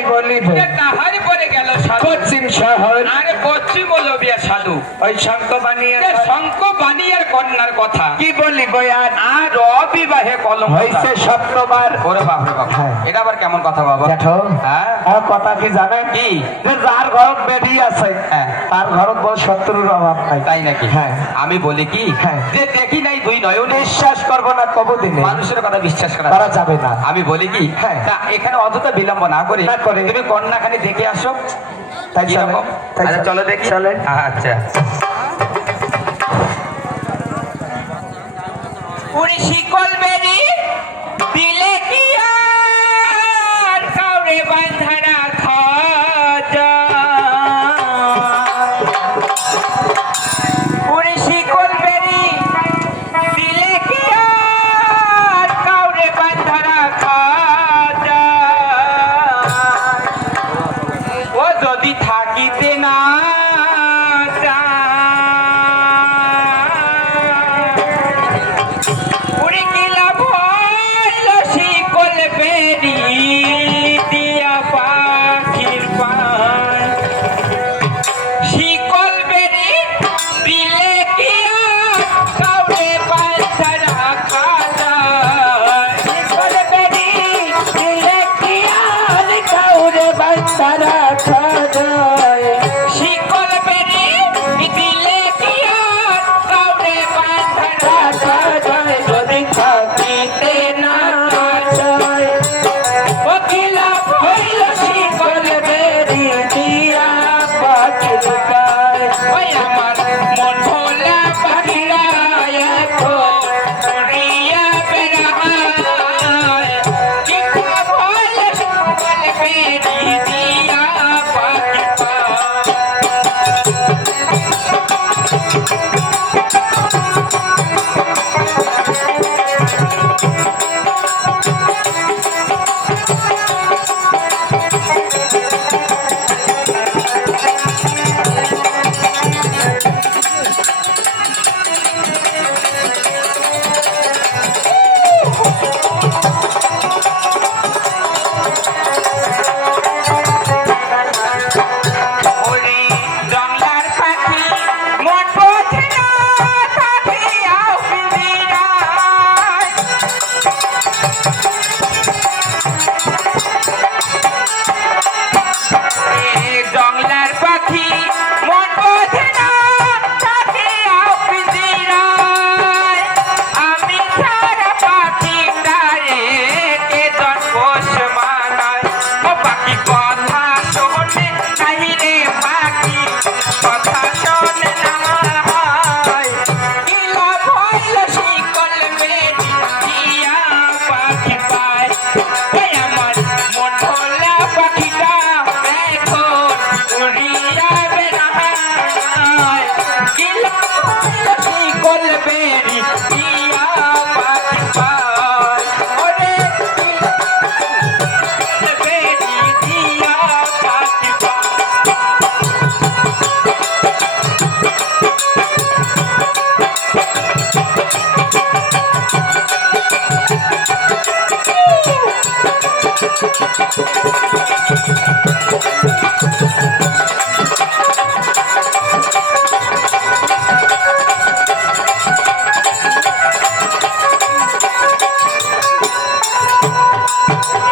তাই বলিবে তাহার পরে গেল সাধু পশ্চিম শহর আরে পশ্চিম বলো বিয়া সাধু ওই শঙ্খ বানিয়ে শঙ্খ বানিয়ার কন্যার কথা কি বলিব আর অবিবাহে কলম হয়েছে সপ্তবার। ওরে বাপ রে বাপ, এটা আবার কেমন কথা বাবা? দেখো হ্যাঁ কথা কি জানেন কি যে যার ঘরত বেডি আছে তার ঘরত বহু শত্রুর অভাব নাই। তাই নাকি? হ্যাঁ আমি বলি কি যে দেখি নাই দুই নয়নে বিশ্বাস করবো না কবদিনে মানুষের কথা বিশ্বাস করা করা যাবে না। আমি বলি কি তা এখানে অযথা বিলম্ব না করে তুমি কন্যাখানি দেখে আসো। তাই কিরকম? আচ্ছা চলো দেখি। চলেন। আচ্ছা উনি শিকল বেরি দিলে কি আর কাউরে বাঁধা রাখা যায়? উনি শিকল বেরি দিলে কি আর কাউরে বাঁধা রাখা যায়? ও যদি থাকিতে না